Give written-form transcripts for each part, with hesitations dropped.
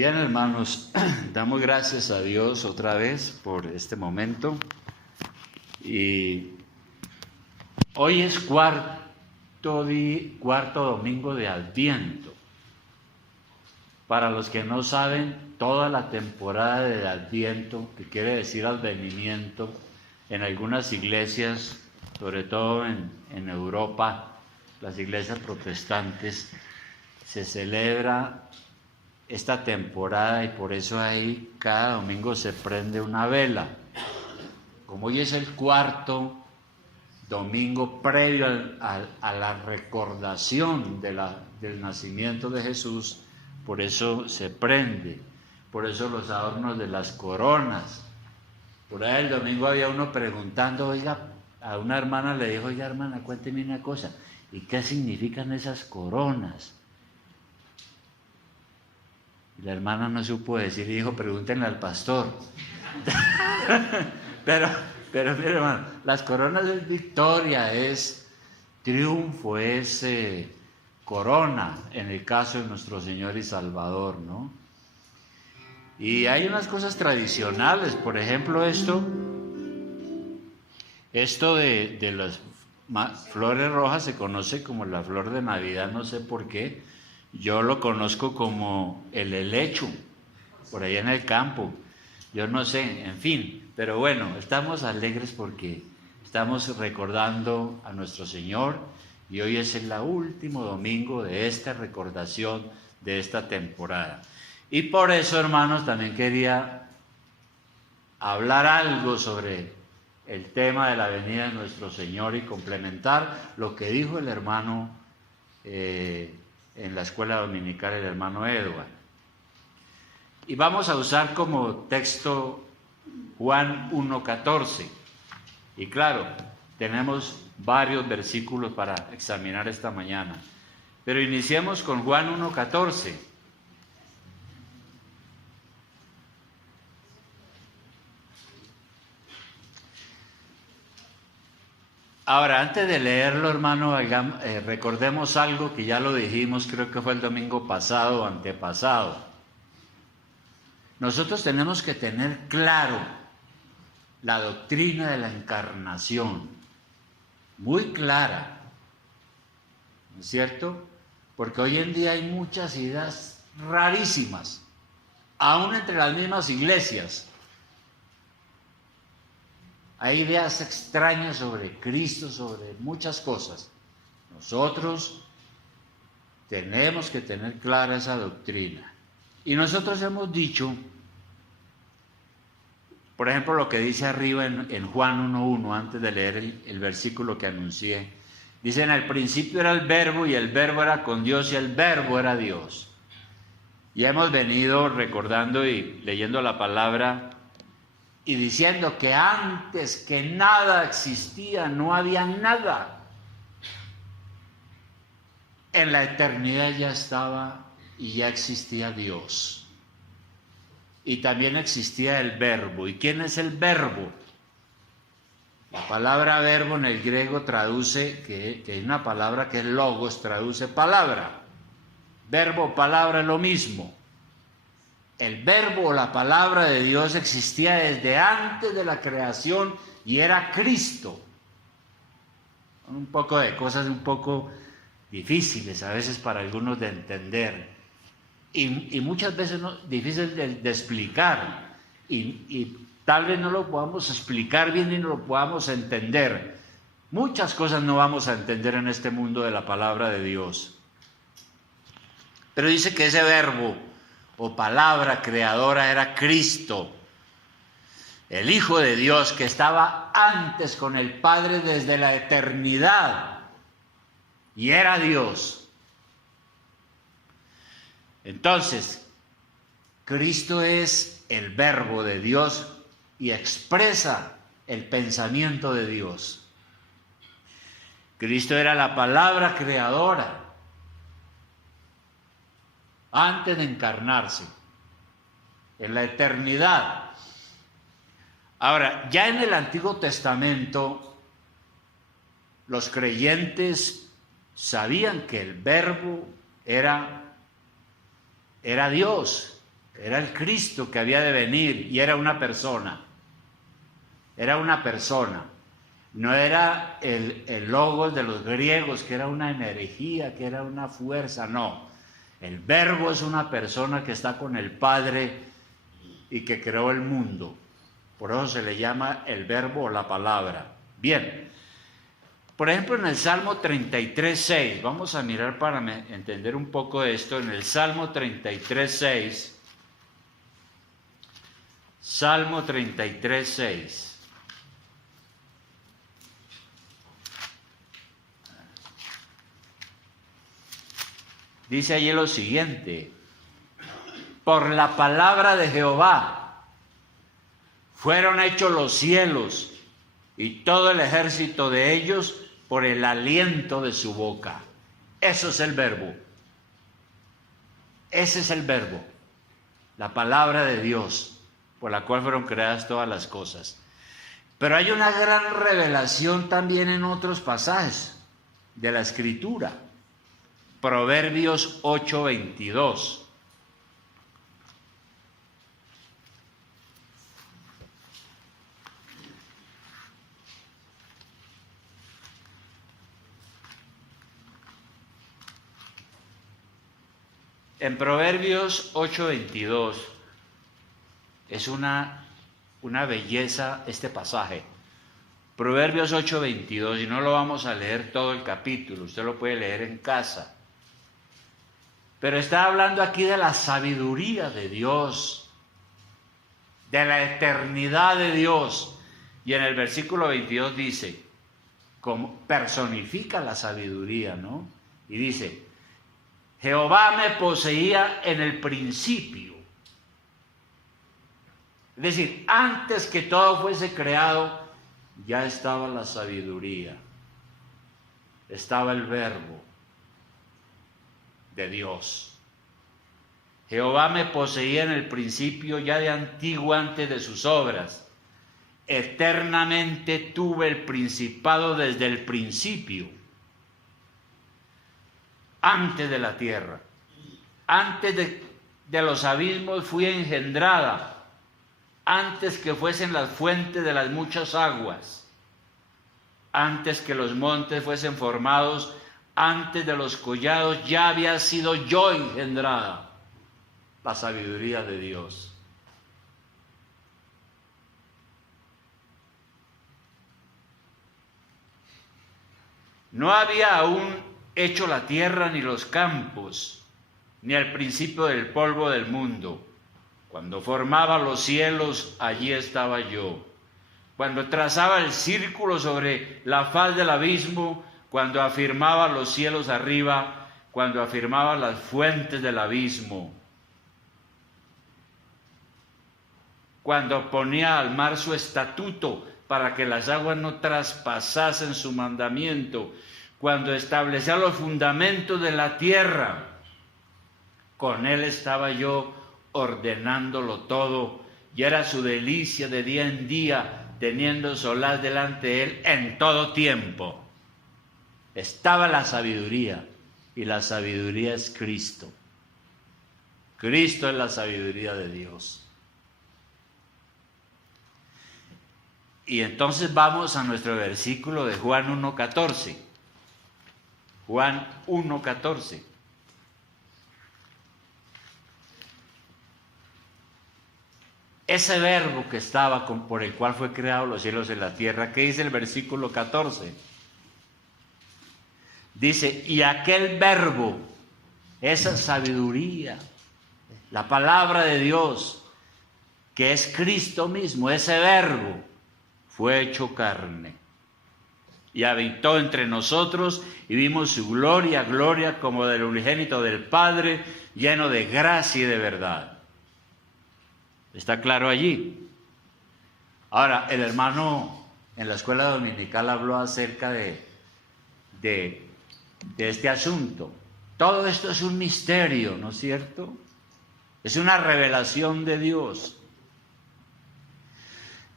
Bien, hermanos, damos gracias a Dios otra vez por este momento. Y hoy es cuarto domingo de Adviento. Para los que no saben, toda la temporada de Adviento, que quiere decir advenimiento, en algunas iglesias, sobre todo en Europa, las iglesias protestantes, se celebra esta temporada y por eso ahí cada domingo se prende una vela. Como hoy es el cuarto domingo previo a la recordación del nacimiento de Jesús, por eso se prende, por eso los adornos de las coronas. Por ahí el domingo había uno preguntando, oiga, a una hermana le dijo, oiga hermana, cuénteme una cosa, ¿y qué significan esas coronas? Y la hermana no supo decir y dijo, pregúntenle al pastor. pero mire hermano, las coronas es victoria, es triunfo, es corona, en el caso de nuestro Señor y Salvador, ¿no? Y hay unas cosas tradicionales, por ejemplo esto de las flores rojas se conoce como la flor de Navidad, no sé por qué. Yo lo conozco como el helecho, por allá en el campo. Yo no sé, en fin. Pero bueno, estamos alegres porque estamos recordando a nuestro Señor y hoy es el último domingo de esta recordación de esta temporada. Y por eso, hermanos, también quería hablar algo sobre el tema de la venida de nuestro Señor y complementar lo que dijo el hermano en la escuela dominical, el hermano Edward. Y vamos a usar como texto Juan 1:14. Y claro, tenemos varios versículos para examinar esta mañana. Pero iniciemos con Juan 1:14. Ahora, antes de leerlo, hermano, recordemos algo que ya lo dijimos, creo que fue el domingo pasado o antepasado. Nosotros tenemos que tener claro la doctrina de la encarnación, muy clara, ¿no es cierto? Porque hoy en día hay muchas ideas rarísimas, aún entre las mismas iglesias. Hay ideas extrañas sobre Cristo, sobre muchas cosas. Nosotros tenemos que tener clara esa doctrina. Y nosotros hemos dicho, por ejemplo, lo que dice arriba en Juan 1:1, antes de leer el versículo que anuncié. Dice, en el principio era el verbo y el verbo era con Dios y el verbo era Dios. Y hemos venido recordando y leyendo la palabra y diciendo que antes que nada existía, no había nada. En la eternidad ya estaba y ya existía Dios. Y también existía el verbo. ¿Y quién es el verbo? La palabra verbo en el griego traduce, que hay una palabra que es logos, traduce palabra. Verbo, palabra es lo mismo. El verbo o la palabra de Dios existía desde antes de la creación y era Cristo. Un poco de cosas un poco difíciles a veces para algunos de entender y muchas veces difíciles de explicar y tal vez no lo podamos explicar bien y no lo podamos entender. Muchas cosas no vamos a entender en este mundo de la palabra de Dios. Pero dice que ese verbo o palabra creadora era Cristo, el Hijo de Dios que estaba antes con el Padre desde la eternidad y era Dios. Entonces, Cristo es el verbo de Dios y expresa el pensamiento de Dios. Cristo era la palabra creadora antes de encarnarse, en la eternidad. Ahora, ya en el Antiguo Testamento, los creyentes sabían que el verbo era Dios, Era el Cristo que había de venir y era una persona. Era una persona. No era el logos de los griegos, que era una energía, que era una fuerza, no. El Verbo es una persona que está con el Padre y que creó el mundo. Por eso se le llama el Verbo o la palabra. Bien. Por ejemplo, en el Salmo 33:6, vamos a mirar para entender un poco esto. En el Salmo 33:6, Salmo 33:6. Dice allí lo siguiente: por la palabra de Jehová fueron hechos los cielos y todo el ejército de ellos por el aliento de su boca. Eso es el Verbo. Ese es el Verbo, la palabra de Dios, por la cual fueron creadas todas las cosas. Pero hay una gran revelación también en otros pasajes de la Escritura. Proverbios 8:22. En Proverbios 8:22 es una belleza este pasaje. Proverbios 8:22, y no lo vamos a leer todo el capítulo, usted lo puede leer en casa. Pero está hablando aquí de la sabiduría de Dios, de la eternidad de Dios. Y en el versículo 22 dice, como personifica la sabiduría, ¿no? Y dice, Jehová me poseía en el principio. Es decir, antes que todo fuese creado, ya estaba la sabiduría. Estaba el Verbo de Dios. Jehová me poseía en el principio, ya de antiguo, antes de sus obras. Eternamente tuve el principado desde el principio. Antes de la tierra, antes de los abismos fui engendrada, antes que fuesen las fuentes de las muchas aguas, antes que los montes fuesen formados, antes de los collados ya había sido yo engendrada. La sabiduría de Dios. No había aún hecho la tierra ni los campos, ni al principio del polvo del mundo. Cuando formaba los cielos, allí estaba yo. Cuando trazaba el círculo sobre la faz del abismo, cuando afirmaba los cielos arriba, cuando afirmaba las fuentes del abismo, cuando ponía al mar su estatuto para que las aguas no traspasasen su mandamiento, cuando establecía los fundamentos de la tierra, con él estaba yo ordenándolo todo, y era su delicia de día en día, teniendo solaz delante de él en todo tiempo. Estaba la sabiduría, y la sabiduría es Cristo. Cristo es la sabiduría de Dios. Y entonces vamos a nuestro versículo de Juan 1:14. Juan 1:14. Ese verbo que estaba por el cual fue creado los cielos y la tierra, ¿qué dice el versículo 14? Dice, y aquel verbo, esa sabiduría, la palabra de Dios, que es Cristo mismo, ese verbo, fue hecho carne y habitó entre nosotros y vimos su gloria, gloria como del unigénito del Padre, lleno de gracia y de verdad. ¿Está claro allí? Ahora, el hermano en la escuela dominical habló acerca de este asunto. Todo esto es un misterio, ¿no es cierto? Es una revelación de Dios.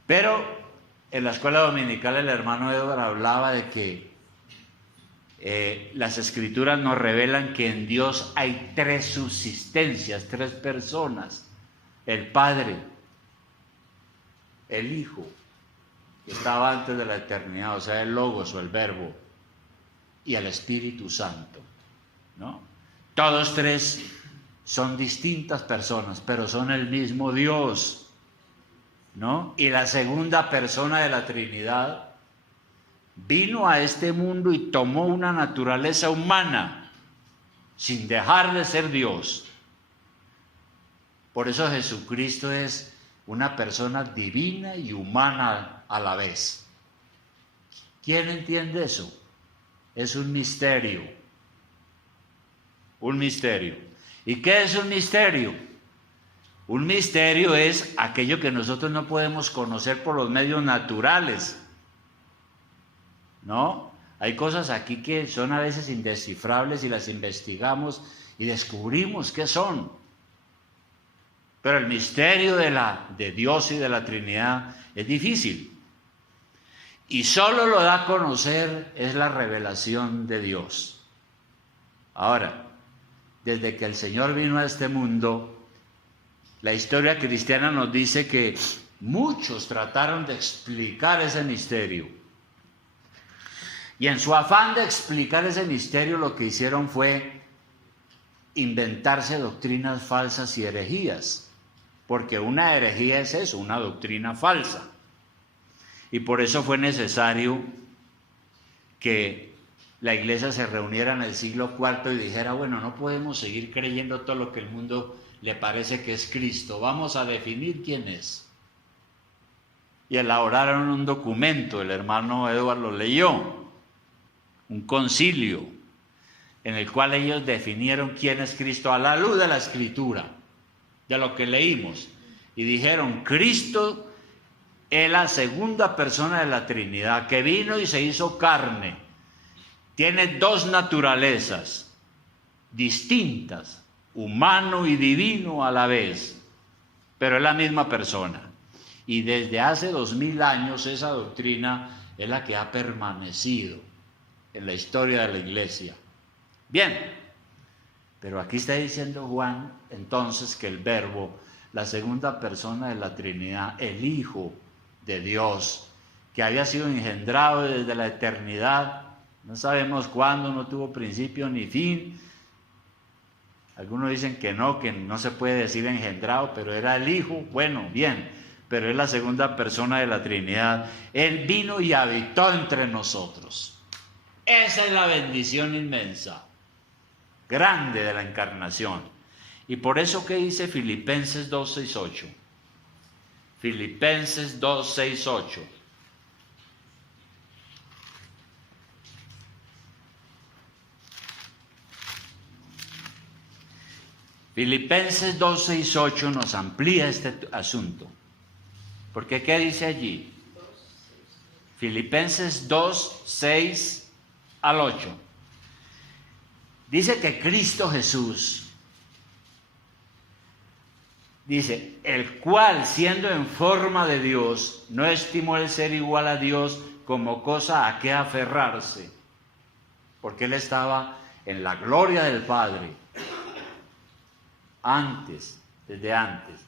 Pero en la escuela dominical el hermano Edward hablaba de que las escrituras nos revelan que en Dios hay tres subsistencias, tres personas. el Padre, el Hijo, que estaba antes de la eternidad, o sea, el Logos o el Verbo, y el Espíritu Santo, ¿no? Todos tres son distintas personas, pero son el mismo Dios, ¿no? Y la segunda persona de la Trinidad vino a este mundo y tomó una naturaleza humana, sin dejar de ser Dios. Por eso Jesucristo es una persona divina y humana a la vez. ¿Quién entiende eso? Es un misterio. Un misterio. ¿Y qué es un misterio? Un misterio es aquello que nosotros no podemos conocer por los medios naturales, ¿no? Hay cosas aquí que son a veces indescifrables y las investigamos y descubrimos qué son. Pero el misterio de Dios y de la Trinidad es difícil. Y solo lo da a conocer es la revelación de Dios. Ahora, desde que el Señor vino a este mundo, la historia cristiana nos dice que muchos trataron de explicar ese misterio. Y en su afán de explicar ese misterio, lo que hicieron fue inventarse doctrinas falsas y herejías. Porque una herejía es eso, una doctrina falsa. Y por eso fue necesario que la iglesia se reuniera en el siglo IV y dijera, bueno, no podemos seguir creyendo todo lo que el mundo le parece que es Cristo, vamos a definir quién es. Y elaboraron un documento, el hermano Edward lo leyó, un concilio, en el cual ellos definieron quién es Cristo a la luz de la Escritura, de lo que leímos, y dijeron, Cristo es la segunda persona de la Trinidad, que vino y se hizo carne, tiene dos naturalezas distintas, humano y divino a la vez, pero es la misma persona. Y desde hace 2000 años esa doctrina es la que ha permanecido en la historia de la iglesia. Bien, pero aquí está diciendo Juan entonces que el Verbo, la segunda persona de la Trinidad, el Hijo de Dios, que había sido engendrado desde la eternidad, no sabemos cuándo, no tuvo principio ni fin. Algunos dicen que no se puede decir engendrado, pero era el Hijo, bueno, bien, pero es la segunda persona de la Trinidad. Él vino y habitó entre nosotros. Esa es la bendición inmensa, grande de la encarnación. Y por eso, ¿qué dice Filipenses 2, 6, 8? Filipenses 2, 6, 8. Filipenses 2, 6, 8 nos amplía este asunto. Porque ¿qué dice allí? Filipenses 2, 6 al 8. Dice que Cristo Jesús, dice, el cual siendo en forma de Dios, no estimó el ser igual a Dios como cosa a que aferrarse, porque Él estaba en la gloria del Padre, desde antes,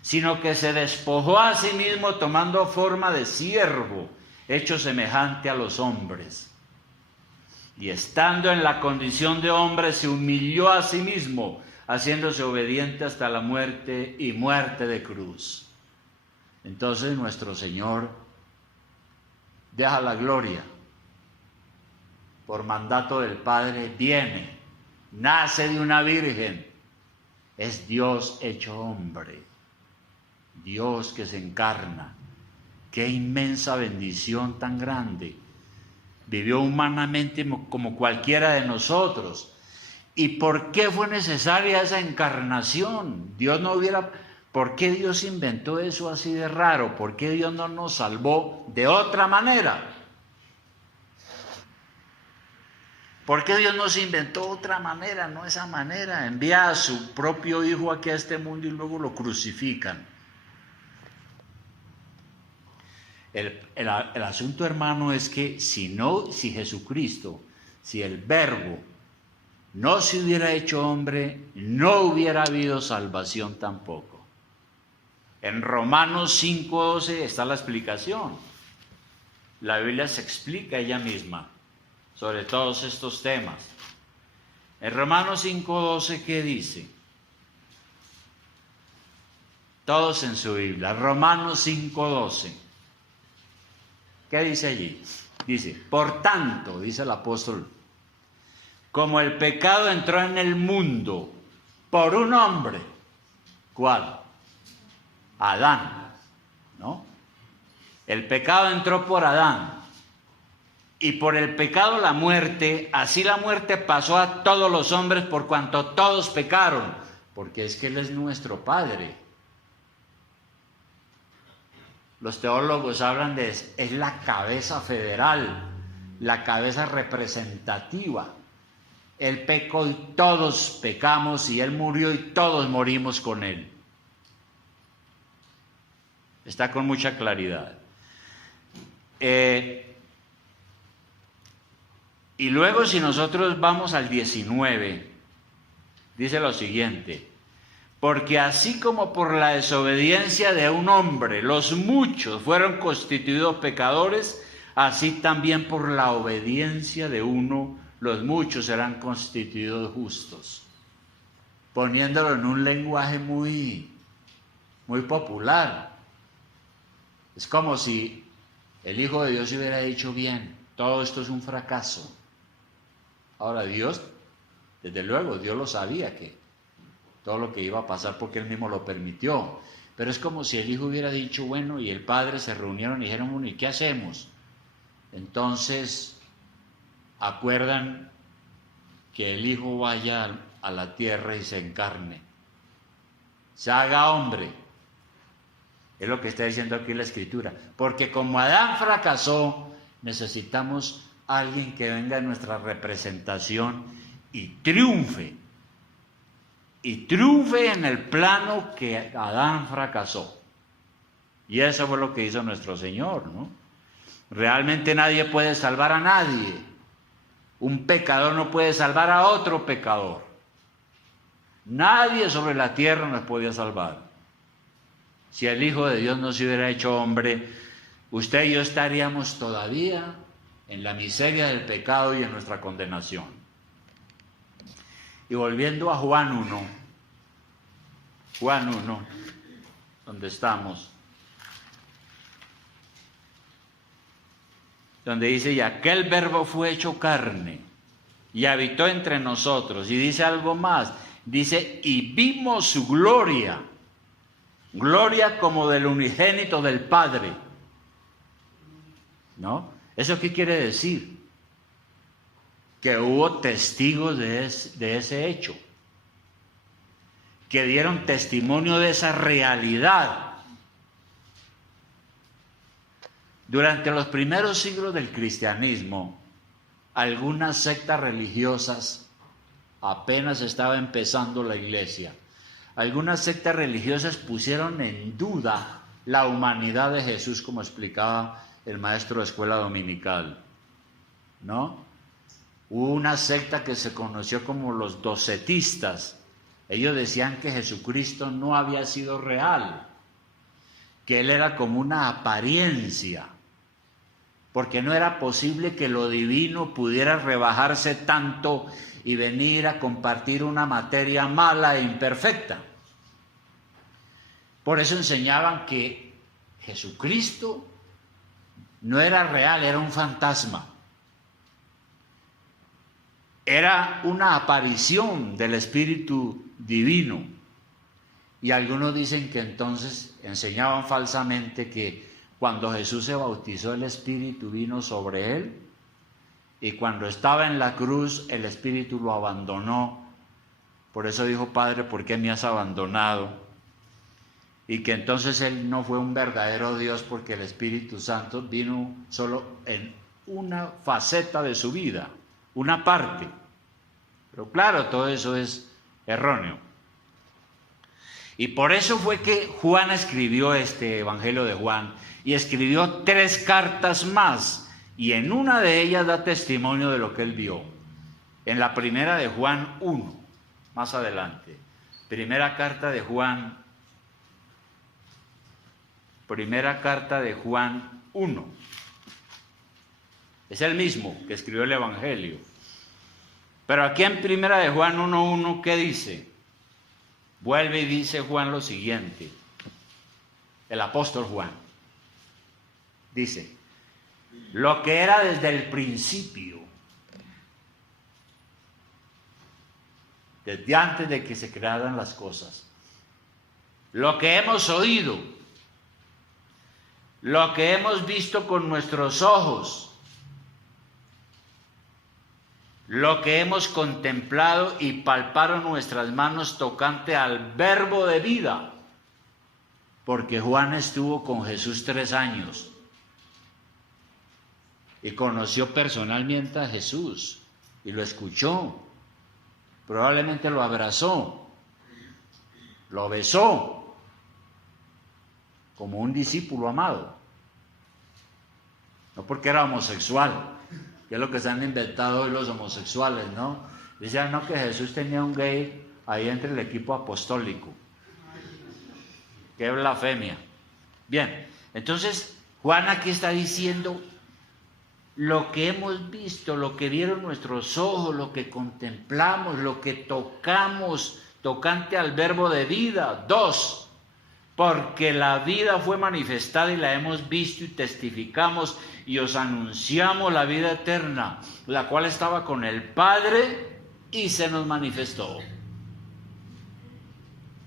sino que se despojó a sí mismo tomando forma de siervo, hecho semejante a los hombres. Y estando en la condición de hombre, se humilló a sí mismo, haciéndose obediente hasta la muerte y muerte de cruz. Entonces nuestro Señor deja la gloria, por mandato del Padre viene, nace de una virgen, es Dios hecho hombre, Dios que se encarna. Qué inmensa bendición tan grande. Vivió humanamente como cualquiera de nosotros. ¿Y por qué fue necesaria esa encarnación? ¿Por qué Dios inventó eso así de raro? ¿Por qué Dios no nos salvó de otra manera? ¿Por qué Dios no se inventó otra manera, no esa manera? Envía a su propio Hijo aquí a este mundo y luego lo crucifican. El asunto, hermano, es que si Jesucristo, si el Verbo no se hubiera hecho hombre, no hubiera habido salvación tampoco. En Romanos 5:12 está la explicación. La Biblia se explica ella misma sobre todos estos temas. En Romanos 5:12, ¿qué dice? Todos en su Biblia. Romanos 5:12. ¿Qué dice allí? Dice, por tanto, dice el apóstol, como el pecado entró en el mundo por un hombre, ¿cuál? Adán, ¿no? El pecado entró por Adán, y por el pecado la muerte, así la muerte pasó a todos los hombres por cuanto todos pecaron, porque es que Él es nuestro Padre. Los teólogos hablan de es la cabeza federal, la cabeza representativa. Él pecó y todos pecamos, y Él murió y todos morimos con Él. Está con mucha claridad. Y luego, si nosotros vamos al 19, dice lo siguiente: porque así como por la desobediencia de un hombre los muchos fueron constituidos pecadores, así también por la obediencia de uno los muchos serán constituidos justos. Poniéndolo en un lenguaje muy popular. Es como si el Hijo de Dios hubiera dicho, bien, todo esto es un fracaso. Ahora Dios, desde luego, Dios lo sabía que todo lo que iba a pasar porque Él mismo lo permitió. Pero es como si el Hijo hubiera dicho, bueno, y el Padre se reunieron y dijeron, bueno, ¿y qué hacemos? Entonces, acuerdan que el Hijo vaya a la tierra y se encarne, se haga hombre. Es lo que está diciendo aquí la Escritura. Porque como Adán fracasó, necesitamos a alguien que venga en nuestra representación y triunfe. Y triunfe en el plano que Adán fracasó. Y eso fue lo que hizo nuestro Señor, ¿no? Realmente nadie puede salvar a nadie. Un pecador no puede salvar a otro pecador. Nadie sobre la tierra nos podía salvar. Si el Hijo de Dios no se hubiera hecho hombre, usted y yo estaríamos todavía en la miseria del pecado y en nuestra condenación. Y volviendo a Juan 1, donde estamos, donde dice, y aquel verbo fue hecho carne y habitó entre nosotros. Y dice algo más, dice, y vimos su gloria, gloria como del unigénito del Padre. ¿No? ¿Eso qué quiere decir? Que hubo testigos de ese hecho, que dieron testimonio de esa realidad. Durante los primeros siglos del cristianismo, algunas sectas religiosas, apenas estaba empezando la iglesia, algunas sectas religiosas pusieron en duda la humanidad de Jesús, como explicaba el maestro de escuela dominical, ¿no? Hubo una secta que se conoció como los docetistas. Ellos decían que Jesucristo no había sido real, que Él era como una apariencia, porque no era posible que lo divino pudiera rebajarse tanto y venir a compartir una materia mala e imperfecta. Por eso enseñaban que Jesucristo no era real, era un fantasma. Era una aparición del Espíritu Divino. Y algunos dicen que entonces enseñaban falsamente que cuando Jesús se bautizó el Espíritu vino sobre Él, y cuando estaba en la cruz el Espíritu lo abandonó. Por eso dijo, Padre, ¿por qué me has abandonado? Y que entonces Él no fue un verdadero Dios porque el Espíritu Santo vino solo en una faceta de su vida, una parte. Pero claro, todo eso es erróneo. Y por eso fue que Juan escribió este Evangelio de Juan, y escribió 3 cartas más, y en una de ellas da testimonio de lo que él vio. En la primera de Juan 1, más adelante. Primera carta de Juan primera carta de Juan 1. Es el mismo que escribió el Evangelio. Pero aquí en primera de Juan 1:1, ¿qué dice? Vuelve y dice Juan lo siguiente. El apóstol Juan dice: lo que era desde el principio, desde antes de que se crearan las cosas, lo que hemos oído, lo que hemos visto con nuestros ojos, lo que hemos contemplado y palparon nuestras manos tocante al verbo de vida, porque Juan estuvo con Jesús 3 años y conoció personalmente a Jesús y lo escuchó, probablemente lo abrazó, lo besó como un discípulo amado, no porque era homosexual, que es lo que se han inventado hoy los homosexuales, ¿no? Decían, no, que Jesús tenía un gay ahí entre el equipo apostólico. Qué blasfemia. Bien, entonces Juan aquí está diciendo lo que hemos visto, lo que vieron nuestros ojos, lo que contemplamos, lo que tocamos, tocante al verbo de vida. 2, porque la vida fue manifestada y la hemos visto y testificamos y os anunciamos la vida eterna, la cual estaba con el Padre y se nos manifestó.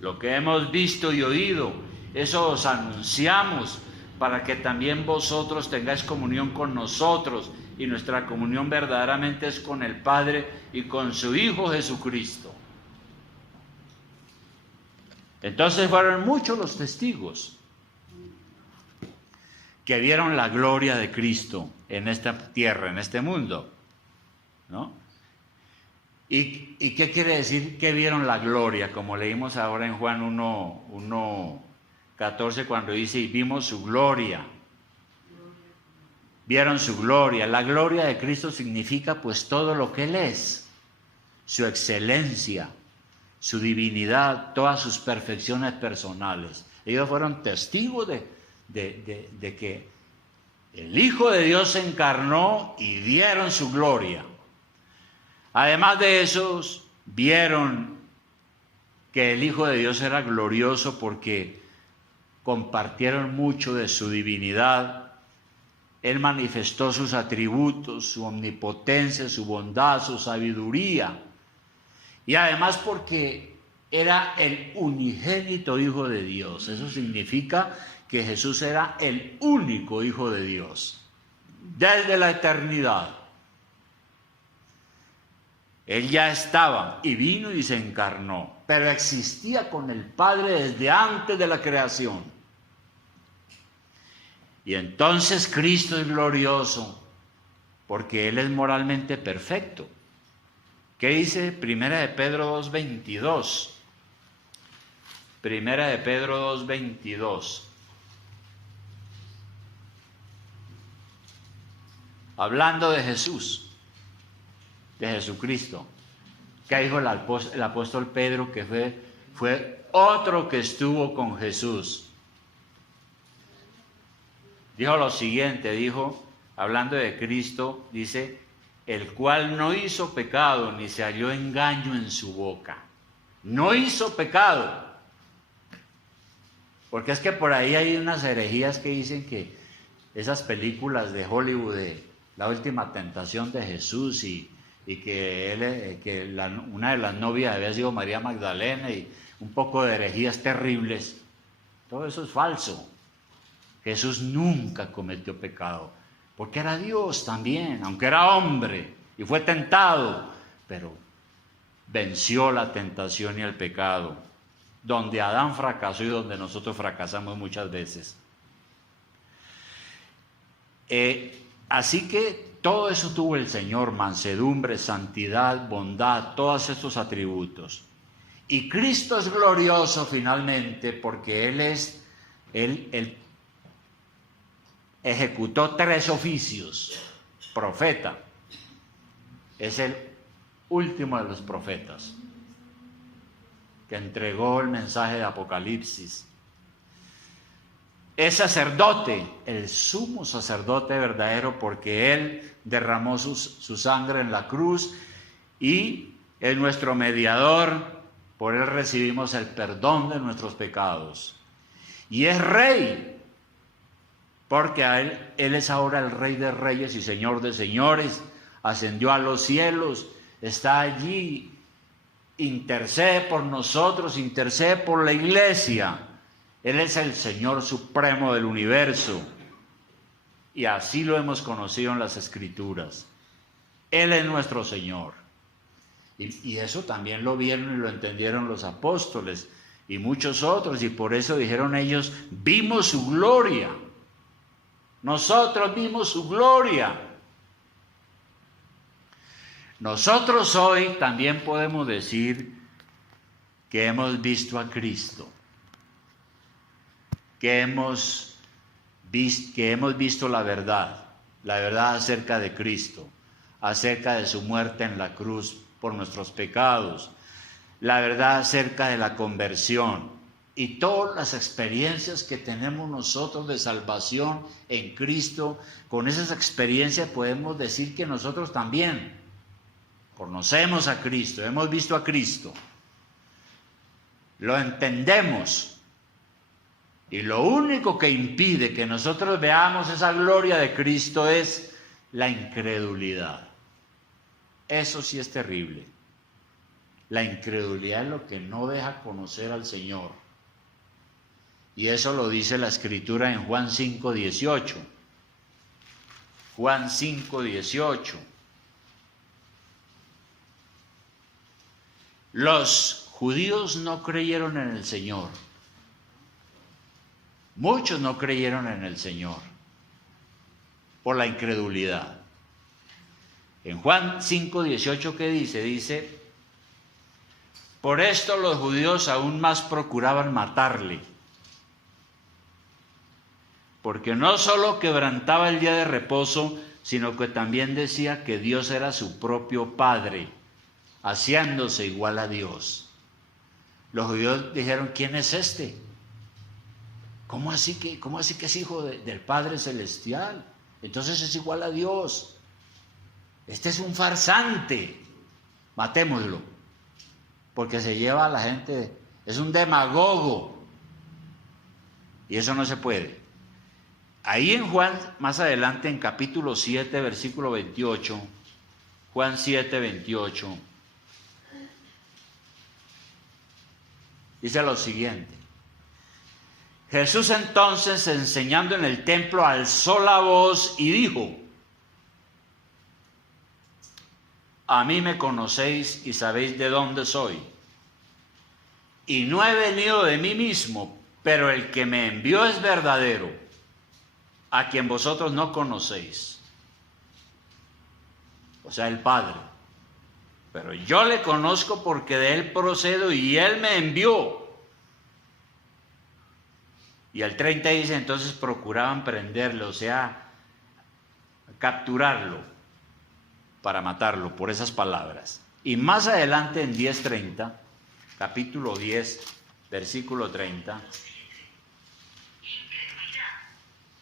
Lo que hemos visto y oído, eso os anunciamos, para que también vosotros tengáis comunión con nosotros, y nuestra comunión verdaderamente es con el Padre y con su Hijo Jesucristo. Entonces fueron muchos los testigos que vieron la gloria de Cristo en esta tierra, en este mundo, ¿no? ¿Y qué quiere decir que vieron la gloria? Como leímos ahora en Juan 1:14, cuando dice, y vimos su gloria. Vieron su gloria. La gloria de Cristo significa pues todo lo que Él es, su excelencia, su divinidad, todas sus perfecciones personales. Ellos fueron testigos de que el Hijo de Dios se encarnó y vieron su gloria. Además de eso, vieron que el Hijo de Dios era glorioso porque compartieron mucho de su divinidad. Él manifestó sus atributos, su omnipotencia, su bondad, su sabiduría. Y además porque era el unigénito Hijo de Dios. Eso significa que Jesús era el único Hijo de Dios, desde la eternidad. Él ya estaba y vino y se encarnó, pero existía con el Padre desde antes de la creación. Y entonces Cristo es glorioso porque Él es moralmente perfecto. ¿Qué dice Primera de Pedro 2:22? Primera de Pedro 2:22. Hablando de Jesús, de Jesucristo. ¿Qué dijo el apóstol Pedro? Que fue otro que estuvo con Jesús. Dijo lo siguiente, dijo, hablando de Cristo, dice, el cual no hizo pecado, ni se halló engaño en su boca. No hizo pecado. Porque es que por ahí hay unas herejías que dicen que esas películas de Hollywood, de La Última Tentación de Jesús, y que una de las novias había sido María Magdalena, y un poco de herejías terribles. Todo eso es falso. Jesús nunca cometió pecado, porque era Dios también, aunque era hombre y fue tentado, pero venció la tentación y el pecado, donde Adán fracasó y donde nosotros fracasamos muchas veces. Así que todo eso tuvo el Señor: mansedumbre, santidad, bondad, todos estos atributos. Y Cristo es glorioso finalmente porque Él ejecutó 3 oficios. Profeta, es el último de los profetas que entregó el mensaje de Apocalipsis. es sacerdote, el sumo sacerdote verdadero, porque Él derramó su sangre en la cruz y es nuestro mediador, por Él recibimos el perdón de nuestros pecados. Y es rey, porque Él es ahora el Rey de Reyes y Señor de Señores, ascendió a los cielos, está allí, intercede por nosotros, intercede por la iglesia. Él es el Señor supremo del universo. Y así lo hemos conocido en las Escrituras. Él es nuestro Señor. Y eso también lo vieron y lo entendieron los apóstoles y muchos otros. Y por eso dijeron ellos, vimos su gloria. Nosotros vimos su gloria. Nosotros hoy también podemos decir que hemos visto a Cristo. Que hemos visto la verdad acerca de Cristo, acerca de su muerte en la cruz por nuestros pecados, la verdad acerca de la conversión y todas las experiencias que tenemos nosotros de salvación en Cristo. Con esas experiencias podemos decir que nosotros también conocemos a Cristo, hemos visto a Cristo, lo entendemos. Y lo único que impide que nosotros veamos esa gloria de Cristo es la incredulidad. Eso sí es terrible. La incredulidad es lo que no deja conocer al Señor. Y eso lo dice la Escritura en Juan 5:18. Juan 5:18. Los judíos no creyeron en el Señor. Muchos no creyeron en el Señor por la incredulidad. En Juan 5:18, ¿qué dice? Dice, por esto los judíos aún más procuraban matarle, porque no solo quebrantaba el día de reposo, sino que también decía que Dios era su propio Padre, haciéndose igual a Dios. Los judíos dijeron, ¿quién es este? ¿Cómo así que es hijo del Padre Celestial? Entonces es igual a Dios. Este es un farsante. Matémoslo. Porque se lleva a la gente, es un demagogo. Y eso no se puede. Ahí en Juan, más adelante en capítulo 7, versículo 28, Juan 7, 28, dice lo siguiente. Jesús entonces, enseñando en el templo, alzó la voz y dijo, a mí me conocéis y sabéis de dónde soy. Y no he venido de mí mismo, pero el que me envió es verdadero, a quien vosotros no conocéis. O sea, el Padre. Pero yo le conozco porque de él procedo y él me envió. Y el 30 dice, entonces procuraban prenderlo, o sea, capturarlo para matarlo por esas palabras. Y más adelante en 10:30, capítulo 10, versículo 30,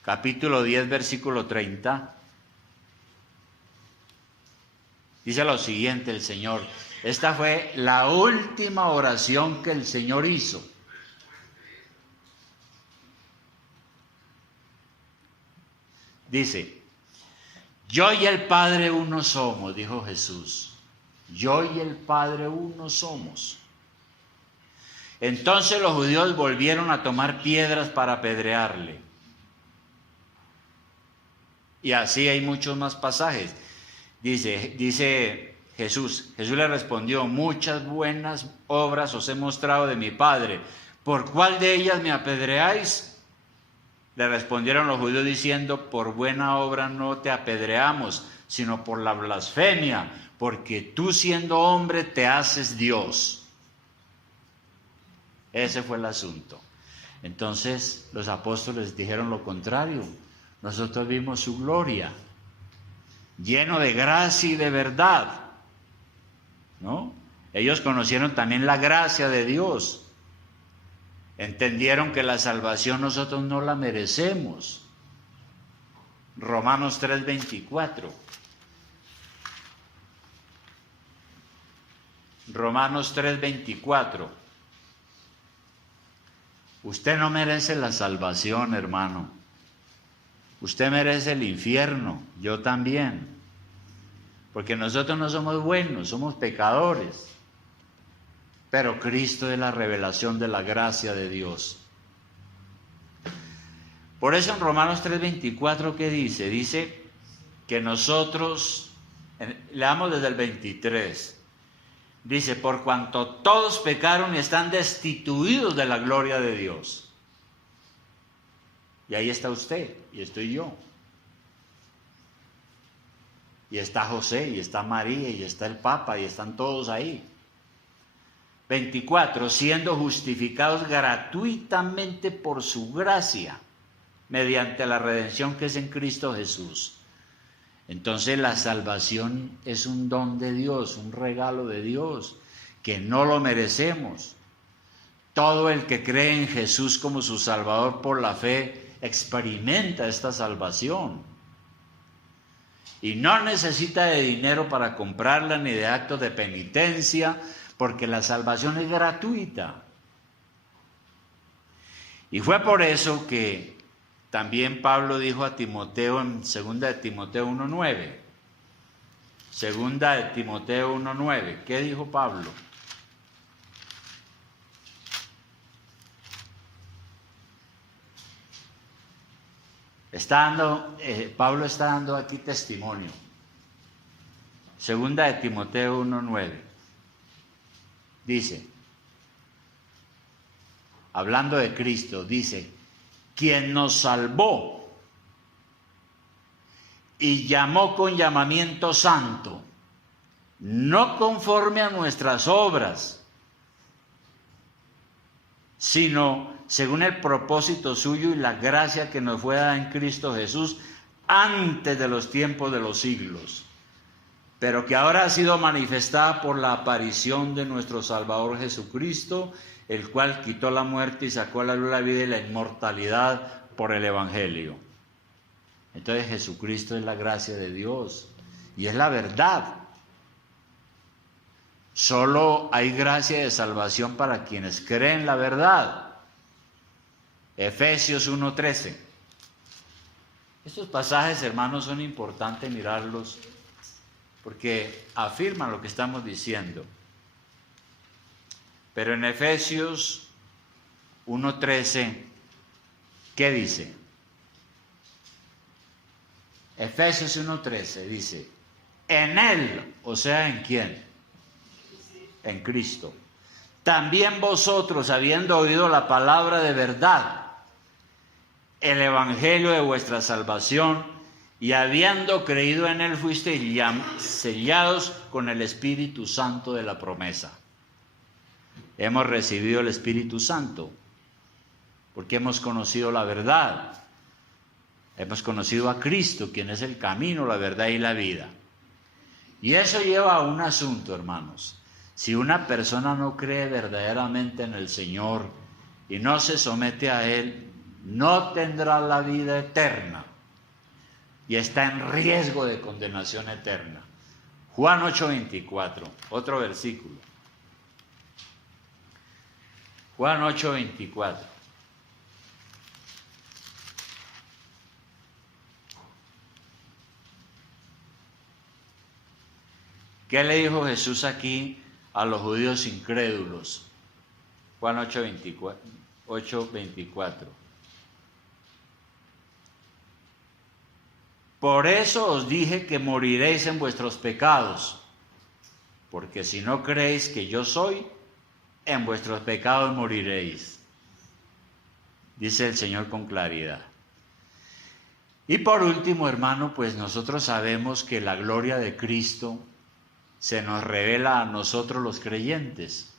capítulo 10, versículo 30, dice lo siguiente el Señor. Esta fue la última oración que el Señor hizo. Dice, yo y el Padre uno somos, dijo Jesús. Yo y el Padre uno somos. Entonces los judíos volvieron a tomar piedras para apedrearle. Y así hay muchos más pasajes. Dice Jesús le respondió, muchas buenas obras os he mostrado de mi Padre. ¿Por cuál de ellas me apedreáis? Le respondieron los judíos diciendo, por buena obra no te apedreamos, sino por la blasfemia, porque tú siendo hombre te haces Dios. Ese fue el asunto. Entonces los apóstoles dijeron lo contrario. Nosotros vimos su gloria, lleno de gracia y de verdad, ¿no? Ellos conocieron también la gracia de Dios. Entendieron que la salvación nosotros no la merecemos. Romanos 3:24. Romanos 3:24. Usted no merece la salvación, hermano. Usted merece el infierno, yo también. Porque nosotros no somos buenos, somos pecadores. Pero Cristo es la revelación de la gracia de Dios. Por eso en Romanos 3:24, ¿qué dice? Dice que nosotros, leamos desde el 23, dice, por cuanto todos pecaron y están destituidos de la gloria de Dios. Y ahí está usted, y estoy yo. Y está José, y está María, y está el Papa, y están todos ahí. 24, siendo justificados gratuitamente por su gracia, mediante la redención que es en Cristo Jesús. Entonces la salvación es un don de Dios, un regalo de Dios, que no lo merecemos. Todo el que cree en Jesús como su Salvador por la fe, experimenta esta salvación. Y no necesita de dinero para comprarla, ni de actos de penitencia, porque la salvación es gratuita. Y fue por eso que también Pablo dijo a Timoteo en 2 de Timoteo 1:9. 2 de Timoteo 1:9. ¿Qué dijo Pablo? Pablo está dando aquí testimonio. 2 de Timoteo 1:9. Dice, hablando de Cristo, dice, quien nos salvó y llamó con llamamiento santo, no conforme a nuestras obras, sino según el propósito suyo y la gracia que nos fue dada en Cristo Jesús antes de los tiempos de los siglos, pero que ahora ha sido manifestada por la aparición de nuestro Salvador Jesucristo, el cual quitó la muerte y sacó a la luz la vida y la inmortalidad por el Evangelio. Entonces Jesucristo es la gracia de Dios y es la verdad. Solo hay gracia de salvación para quienes creen la verdad. Efesios 1:13. Estos pasajes, hermanos, son importantes mirarlos porque afirman lo que estamos diciendo. Pero en Efesios 1:13, ¿qué dice? Efesios 1:13 dice, en Él, o sea, ¿en quién? En Cristo. También vosotros, habiendo oído la palabra de verdad, el evangelio de vuestra salvación, y habiendo creído en Él, fuisteis sellados con el Espíritu Santo de la promesa. Hemos recibido el Espíritu Santo porque hemos conocido la verdad. Hemos conocido a Cristo, quien es el camino, la verdad y la vida. Y eso lleva a un asunto, hermanos. Si una persona no cree verdaderamente en el Señor y no se somete a Él, no tendrá la vida eterna y está en riesgo de condenación eterna. Juan 8:24, otro versículo. Juan 8:24. ¿Qué le dijo Jesús aquí a los judíos incrédulos? Juan 8:24. Por eso os dije que moriréis en vuestros pecados, porque si no creéis que yo soy, en vuestros pecados moriréis, dice el Señor con claridad. Y por último, hermano, pues nosotros sabemos que la gloria de Cristo se nos revela a nosotros los creyentes.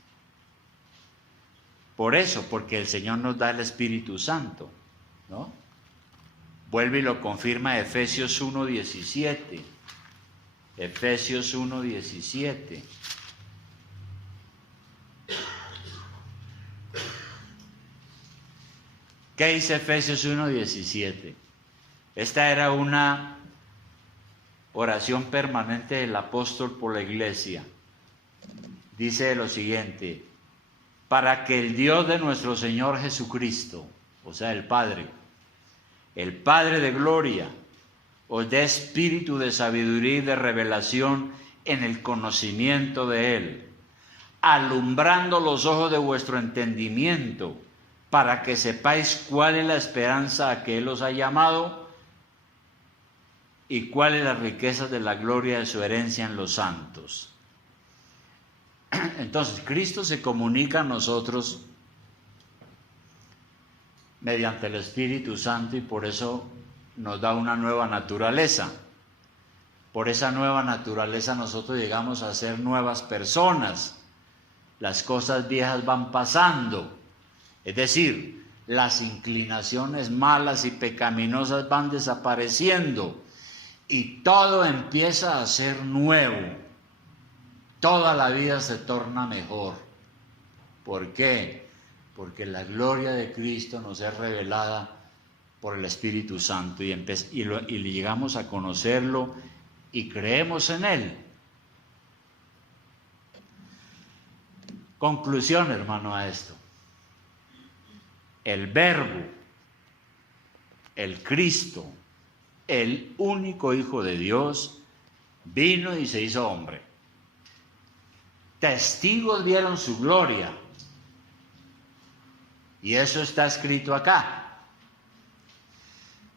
Por eso, porque el Señor nos da el Espíritu Santo, ¿no? Vuelve y lo confirma Efesios 1:17. Efesios 1:17. ¿Qué dice Efesios 1:17? Esta era una oración permanente del apóstol por la iglesia. Dice lo siguiente: para que el Dios de nuestro Señor Jesucristo, o sea, el Padre de gloria, os dé espíritu de sabiduría y de revelación en el conocimiento de Él, alumbrando los ojos de vuestro entendimiento, para que sepáis cuál es la esperanza a que Él os ha llamado y cuál es la riqueza de la gloria de su herencia en los santos. Entonces, Cristo se comunica a nosotros mediante el Espíritu Santo y por eso nos da una nueva naturaleza. Por esa nueva naturaleza nosotros llegamos a ser nuevas personas. Las cosas viejas van pasando. Es decir, las inclinaciones malas y pecaminosas van desapareciendo y todo empieza a ser nuevo. Toda la vida se torna mejor. ¿Por qué? Porque la gloria de Cristo nos es revelada por el Espíritu Santo y llegamos a conocerlo y creemos en Él. Conclusión, hermano, a esto. El Verbo, el Cristo, el único Hijo de Dios, vino y se hizo hombre. Testigos vieron su gloria. Y eso está escrito acá.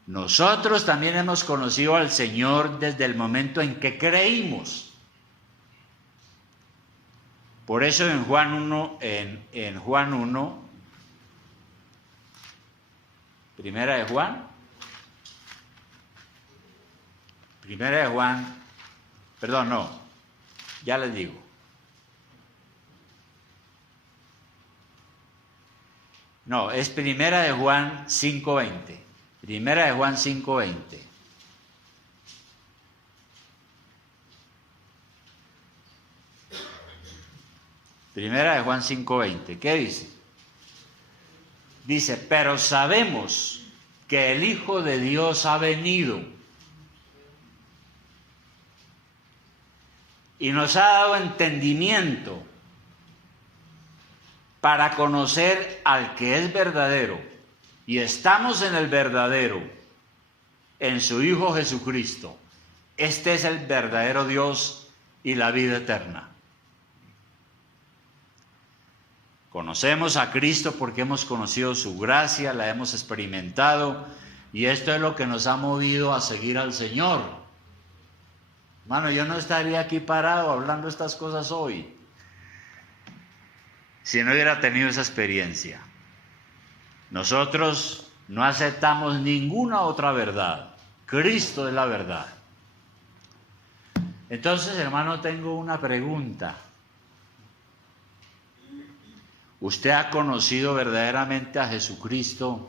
Nosotros también hemos conocido al Señor desde el momento en que creímos. Por eso en Juan 1, Primera de Juan, perdón, no, ya les digo. No, es Primera de Juan 5:20. Primera de Juan 5:20. Primera de Juan 5:20. ¿Qué dice? Dice, pero sabemos que el Hijo de Dios ha venido y nos ha dado entendimiento para conocer al que es verdadero, y estamos en el verdadero, en su Hijo Jesucristo. Este es el verdadero Dios y la vida eterna. Conocemos a Cristo porque hemos conocido su gracia, la hemos experimentado, y esto es lo que nos ha movido a seguir al Señor. Hermano, yo no estaría aquí parado hablando estas cosas hoy si no hubiera tenido esa experiencia. Nosotros no aceptamos ninguna otra verdad. Cristo es la verdad. Entonces, hermano, tengo una pregunta. ¿Usted ha conocido verdaderamente a Jesucristo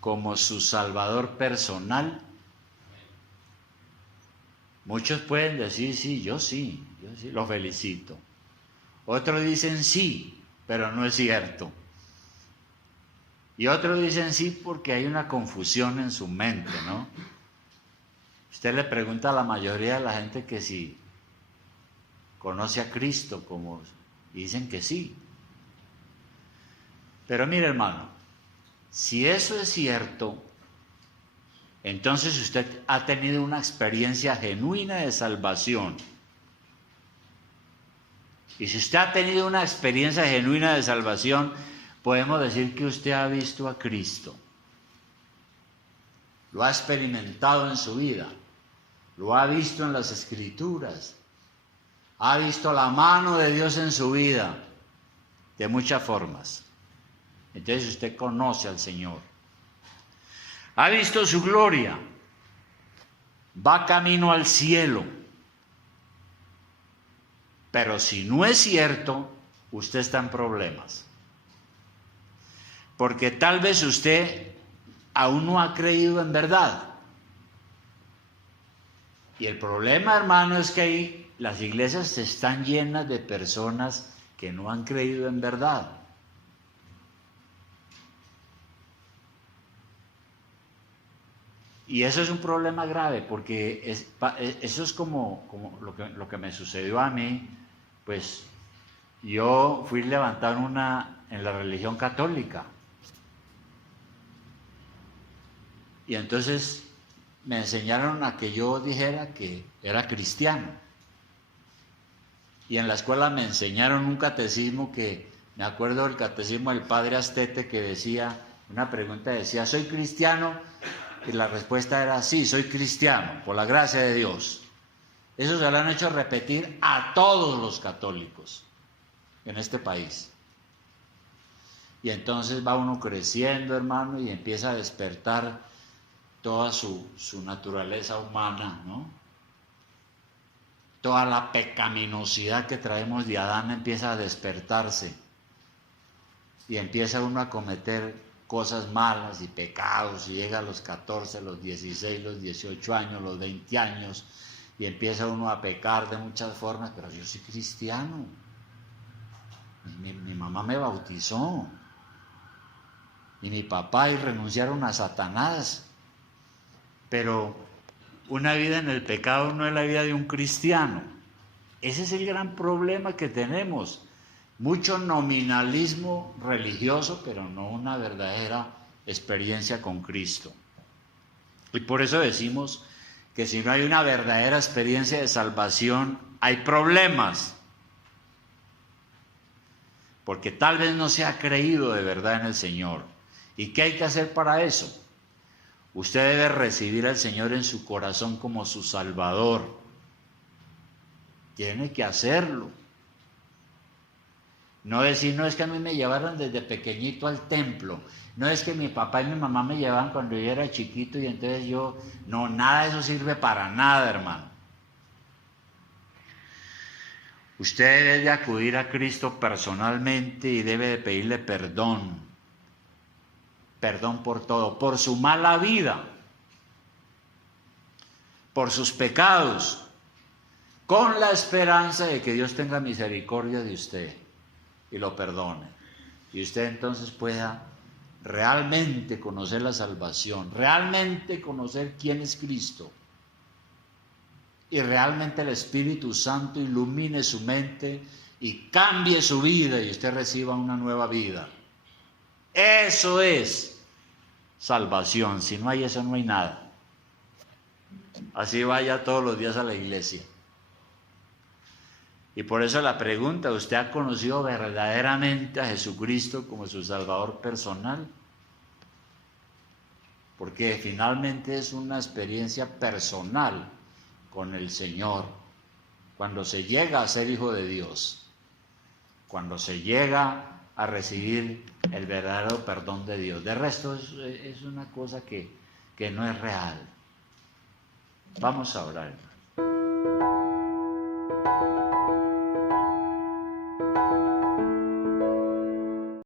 como su Salvador personal? Muchos pueden decir, sí, yo sí, lo felicito. Otros dicen sí, pero no es cierto. Y otros dicen sí porque hay una confusión en su mente, ¿no? Usted le pregunta a la mayoría de la gente que si conoce a Cristo, y dicen que sí. Pero mire, hermano, si eso es cierto, entonces usted ha tenido una experiencia genuina de salvación. Y si usted ha tenido una experiencia genuina de salvación, podemos decir que usted ha visto a Cristo. Lo ha experimentado en su vida. Lo ha visto en las Escrituras. Ha visto la mano de Dios en su vida. De muchas formas. Entonces usted conoce al Señor. Ha visto su gloria. Va camino al cielo. Pero si no es cierto, usted está en problemas. Porque tal vez usted aún no ha creído en verdad. Y el problema, hermano, es que ahí las iglesias están llenas de personas que no han creído en verdad. Y eso es un problema grave, porque eso es como lo que me sucedió a mí. Pues yo fui levantado en la religión católica. Y entonces me enseñaron a que yo dijera que era cristiano. Y en la escuela me enseñaron un catecismo que, me acuerdo del catecismo del padre Astete, que decía, una pregunta decía, ¿soy cristiano? Y la respuesta era, sí, soy cristiano, por la gracia de Dios. Eso se lo han hecho repetir a todos los católicos en este país. Y entonces va uno creciendo, hermano, y empieza a despertar toda su naturaleza humana, ¿no? Toda la pecaminosidad que traemos de Adán empieza a despertarse. Y empieza uno a cometer cosas malas y pecados, y llega a los 14, los 16, los 18 años, los 20 años, y empieza uno a pecar de muchas formas, pero yo soy cristiano. Mi mamá me bautizó, y mi papá, y renunciaron a Satanás. Pero una vida en el pecado no es la vida de un cristiano. Ese es el gran problema que tenemos. Mucho nominalismo religioso, pero no una verdadera experiencia con Cristo. Y por eso decimos que si no hay una verdadera experiencia de salvación, hay problemas. Porque tal vez no se ha creído de verdad en el Señor. ¿Y qué hay que hacer para eso? Usted debe recibir al Señor en su corazón como su Salvador. Tiene que hacerlo. No decir, no es que a mí me llevaron desde pequeñito al templo. No es que mi papá y mi mamá me llevaban cuando yo era chiquito y entonces yo... No, nada de eso sirve para nada, hermano. Usted debe de acudir a Cristo personalmente y debe de pedirle perdón. Perdón por todo, por su mala vida, por sus pecados, con la esperanza de que Dios tenga misericordia de usted y lo perdone. Y usted entonces pueda realmente conocer la salvación, realmente conocer quién es Cristo. Y realmente el Espíritu Santo ilumine su mente y cambie su vida y usted reciba una nueva vida. Eso es salvación. Si no hay eso, no hay nada. Así vaya todos los días a la iglesia. Y por eso la pregunta, ¿usted ha conocido verdaderamente a Jesucristo como su Salvador personal? Porque finalmente es una experiencia personal con el Señor. Cuando se llega a ser hijo de Dios, cuando se llega a recibir el verdadero perdón de Dios. De resto es una cosa que no es real. Vamos a orar.